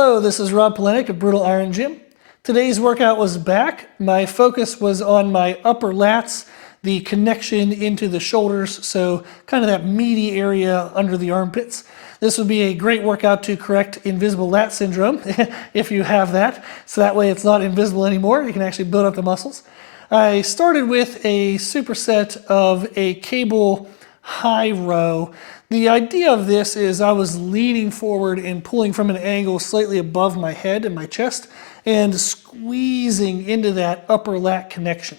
Hello, this is Rob Polenic of Brutal Iron Gym. Today's workout was back. My focus was on my upper lats, the connection into the shoulders, so kind of that meaty area under the armpits. This would be a great workout to correct invisible lat syndrome, if you have that, so that way it's not invisible anymore. You can actually build up the muscles. I started with a superset of a cable high row. The idea of this is I was leaning forward and pulling from an angle slightly above my head and my chest and squeezing into that upper lat connection.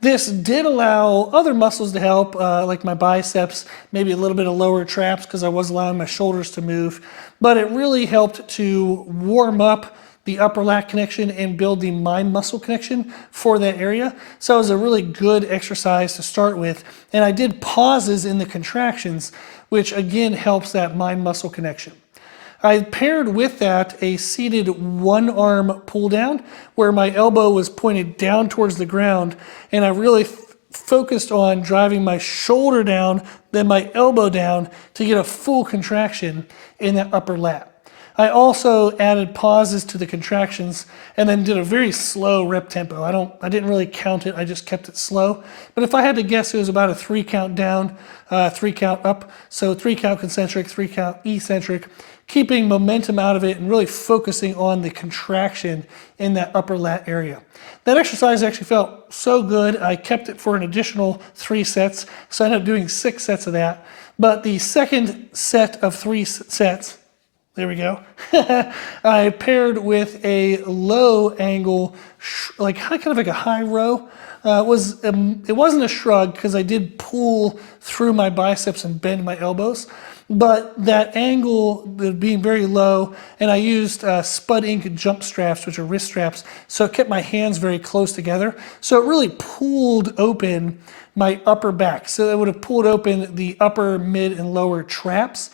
This did allow other muscles to help, like my biceps, maybe a little bit of lower traps because I was allowing my shoulders to move, but it really helped to warm up the upper lat connection and build the mind muscle connection for that area. So it was a really good exercise to start with. And I did pauses in the contractions, which again helps that mind muscle connection. I paired with that a seated one arm pull down where my elbow was pointed down towards the ground, and I really focused on driving my shoulder down, then my elbow down to get a full contraction in that upper lat. I also added pauses to the contractions and then did a very slow rep tempo. I didn't really count it, I just kept it slow. But if I had to guess, it was about a 3 count down, 3 count up. So 3 count concentric, 3 count eccentric, keeping momentum out of it and really focusing on the contraction in that upper lat area. That exercise actually felt so good, I kept it for an additional 3 sets. So I ended up doing 6 sets of that. But the second set of 3 sets, there we go. I paired with a low angle, kind of like a high row. It wasn't a shrug because I did pull through my biceps and bend my elbows, but that angle being very low, and I used Spud Inc. jump straps, which are wrist straps, so it kept my hands very close together. So it really pulled open my upper back. So it would have pulled open the upper, mid, and lower traps.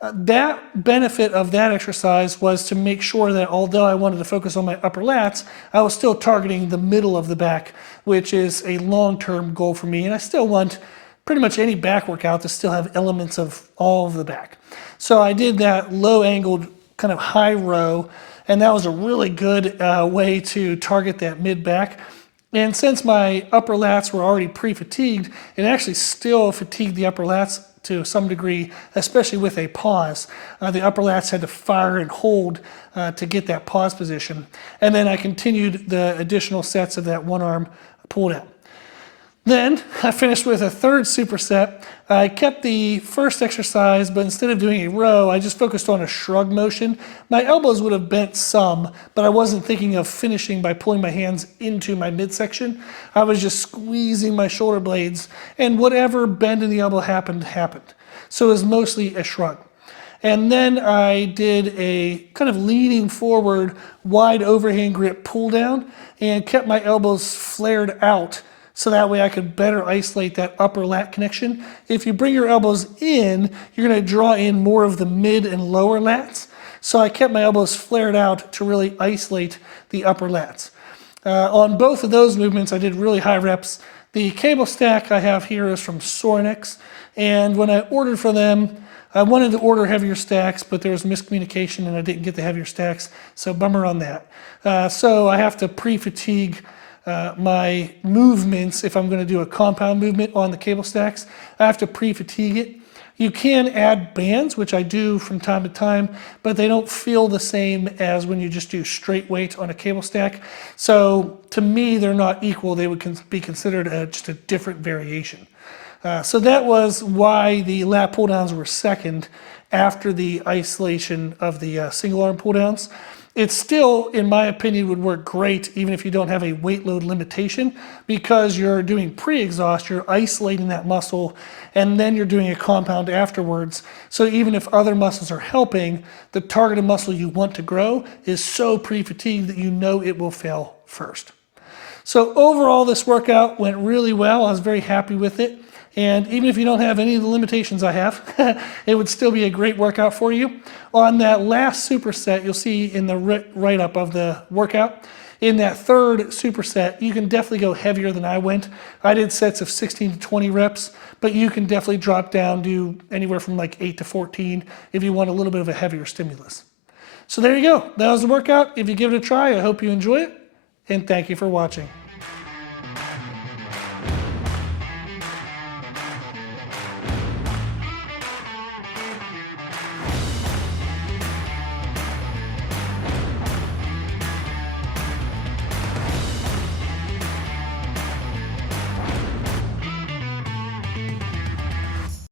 That benefit of that exercise was to make sure that although I wanted to focus on my upper lats, I was still targeting the middle of the back, which is a long-term goal for me. And I still want pretty much any back workout to still have elements of all of the back. So I did that low-angled kind of high row, and that was a really good way to target that mid-back. And since my upper lats were already pre-fatigued, it actually still fatigued the upper lats to some degree, especially with a pause. The upper lats had to fire and hold to get that pause position. And then I continued the additional sets of that one arm pull down. Then I finished with a third superset. I kept the first exercise, but instead of doing a row, I just focused on a shrug motion. My elbows would have bent some, but I wasn't thinking of finishing by pulling my hands into my midsection. I was just squeezing my shoulder blades, and whatever bend in the elbow happened. So it was mostly a shrug. And then I did a kind of leaning forward, wide overhand grip pull down, and kept my elbows flared out, so that way I could better isolate that upper lat connection. If you bring your elbows in, you're gonna draw in more of the mid and lower lats. So I kept my elbows flared out to really isolate the upper lats. On both of those movements, I did really high reps. The cable stack I have here is from Sorinex, and when I ordered for them, I wanted to order heavier stacks, but there was miscommunication and I didn't get the heavier stacks, so bummer on that. So I have to pre-fatigue my movements. If I'm going to do a compound movement on the cable stacks, I have to pre-fatigue it. You can add bands, which I do from time to time, but they don't feel the same as when you just do straight weight on a cable stack. So to me, they're not equal. They would be considered just a different variation. So that was why the lat pull downs were second after the isolation of the single arm pull downs. It still, in my opinion, would work great even if you don't have a weight load limitation, because you're doing pre-exhaust, you're isolating that muscle, and then you're doing a compound afterwards. So even if other muscles are helping, the targeted muscle you want to grow is so pre-fatigued that you know it will fail first. So overall, this workout went really well. I was very happy with it. And even if you don't have any of the limitations I have, it would still be a great workout for you. On that last superset, you'll see in the write-up of the workout, in that third superset, you can definitely go heavier than I went. I did sets of 16 to 20 reps, but you can definitely drop down, do anywhere from like 8 to 14 if you want a little bit of a heavier stimulus. So there you go. That was the workout. If you give it a try, I hope you enjoy it, and thank you for watching.